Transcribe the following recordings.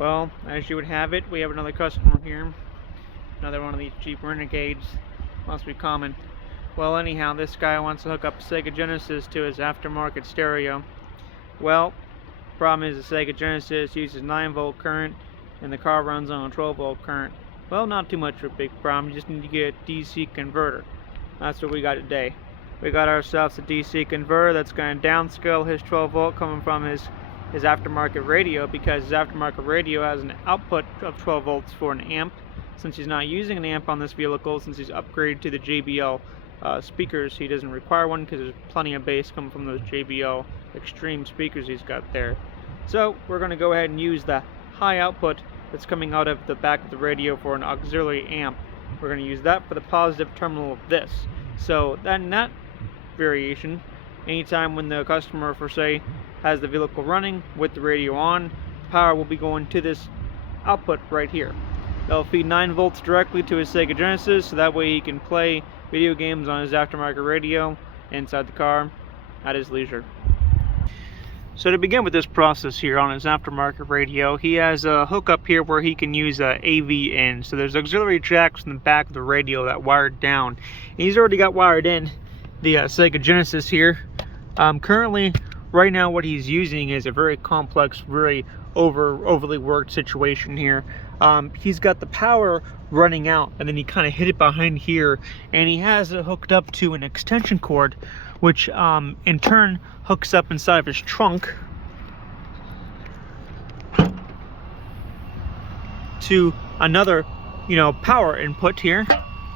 Well, as you would have it, we have another customer here. Another one of these Jeep Renegades. Must be common. Well, anyhow, this guy wants to hook up a Sega Genesis to his aftermarket stereo. Well, problem is the Sega Genesis uses 9-volt current and the car runs on a 12-volt current. Well, not too much of a big problem. You just need to get a DC converter. That's what we got today. We got ourselves a DC converter that's going to downscale his 12-volt coming from his aftermarket radio, because his aftermarket radio has an output of 12 volts for an amp. Since he's not using an amp on this vehicle, since he's upgraded to the JBL speakers, he doesn't require one because there's plenty of bass coming from those JBL extreme speakers he's got there. So we're going to go ahead and use the high output that's coming out of the back of the radio for an auxiliary amp. We're going to use that for the positive terminal of this. So that variation, anytime when the customer, for say, has the vehicle running with the radio on, power will be going to this output right here. They'll feed 9 volts directly to his Sega Genesis, so that way he can play video games on his aftermarket radio inside the car at his leisure. So to begin with this process here on his aftermarket radio, he has a hookup here where he can use a AV in. So there's auxiliary jacks in the back of the radio that wired down. And he's already got wired in the Sega Genesis here. Currently, right now, what he's using is a very complex, very overly worked situation here. He's got the power running out, and then he kind of hit it behind here, and he has it hooked up to an extension cord, which in turn hooks up inside of his trunk to another, power input here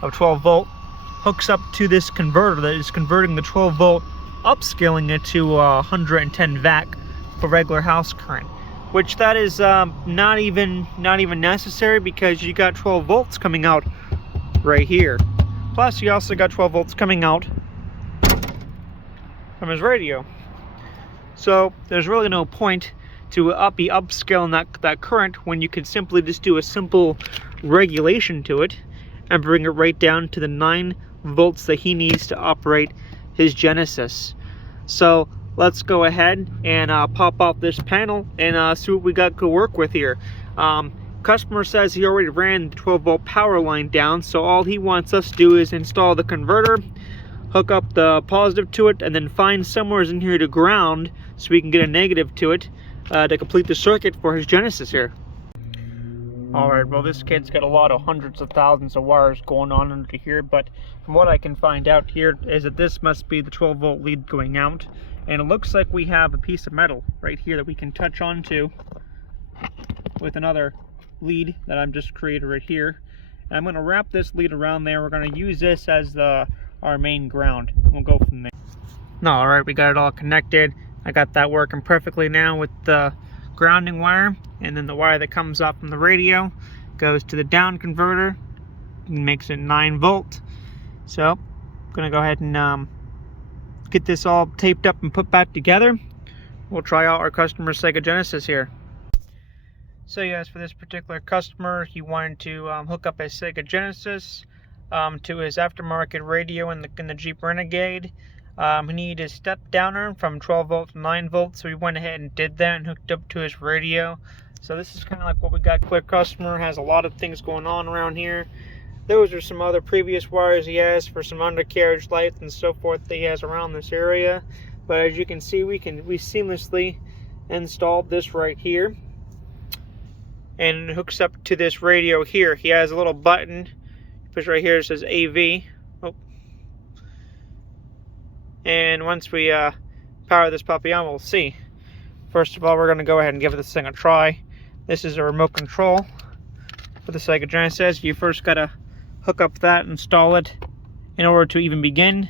of 12 volt, hooks up to this converter that is converting the 12 volt, upscaling it to 110 vac for regular house current, which that is not even necessary, because you got 12 volts coming out right here. Plus you also got 12 volts coming out from his radio. So there's really no point to be upscaling that current when you could simply just do a simple regulation to it and bring it right down to the 9 volts that he needs to operate his Genesis. So let's go ahead and pop off this panel and see what we got to work with here. Customer says he already ran the 12 volt power line down, so all he wants us to do is install the converter, hook up the positive to it, and then find somewhere in here to ground so we can get a negative to it to complete the circuit for his Genesis here. Alright, well, this kid's got a lot of hundreds of thousands of wires going on under here, but from what I can find out here is that this must be the 12 volt lead going out, and it looks like we have a piece of metal right here that we can touch onto with another lead that I've just created right here. And I'm going to wrap this lead around there. We're going to use this as our main ground. We'll go from there. Alright, we got it all connected. I got that working perfectly now with the grounding wire, and then the wire that comes off from the radio goes to the down converter and makes it 9 volt. So I'm gonna go ahead and get this all taped up and put back together. We'll try out our customer's Sega Genesis here. So yes, for this particular customer, he wanted to hook up a Sega Genesis to his aftermarket radio in the Jeep Renegade. He needed a step downer from 12 volt to 9 volt, so we went ahead and did that and hooked up to his radio. So this is kind of like what we got. Clear customer has a lot of things going on around here. Those are some other previous wires he has for some undercarriage lights and so forth that he has around this area. But as you can see, we seamlessly installed this right here, and it hooks up to this radio here. He has a little button, push right here, it says AV. And once we power this puppy on, we'll see. First of all, we're going to go ahead and give this thing a try. This is a remote control for the Sega Genesis. You first got to hook up that, install it in order to even begin.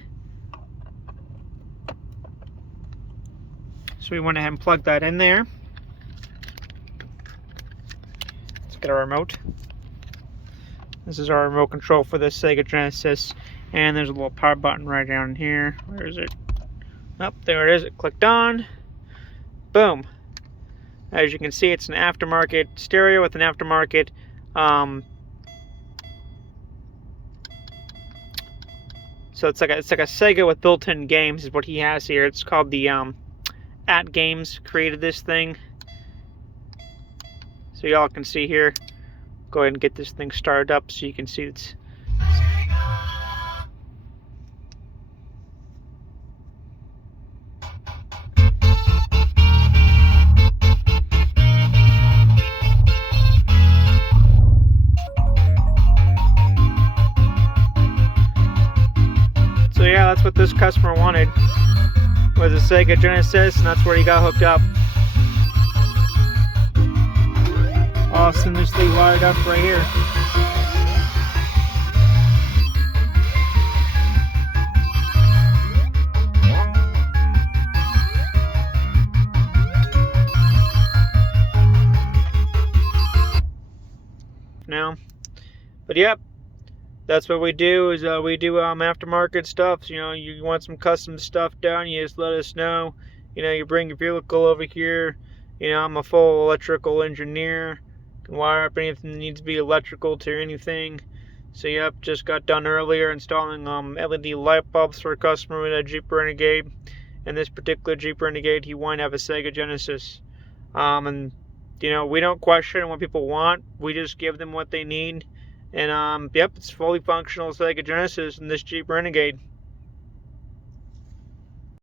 So we went ahead and plugged that in there. Let's get our remote. This is our remote control for the Sega Genesis. And there's a little power button right down here. Where is it? Oh, there it is. It clicked on. Boom. As you can see, it's an aftermarket stereo with an aftermarket so it's like a Sega with built-in games is what he has here. It's called the At Games created this thing. So So y'all can see here. Go ahead and get this thing started up so you can see it's. So yeah, that's what this customer wanted, was a Sega Genesis, and that's where he got hooked up. All seamlessly wired up right here. Now, but yep, that's what we do. Is we do aftermarket stuff. You know, you want some custom stuff done, you just let us know. You know, you bring your vehicle over here. You know, I'm a full electrical engineer. Can wire up anything that needs to be electrical to anything. So yep, just got done earlier installing LED light bulbs for a customer with a Jeep Renegade. And this particular Jeep Renegade, he wanted to have a Sega Genesis. And you know, we don't question what people want. We just give them what they need. And yep, it's fully functional Sega Genesis in this Jeep Renegade.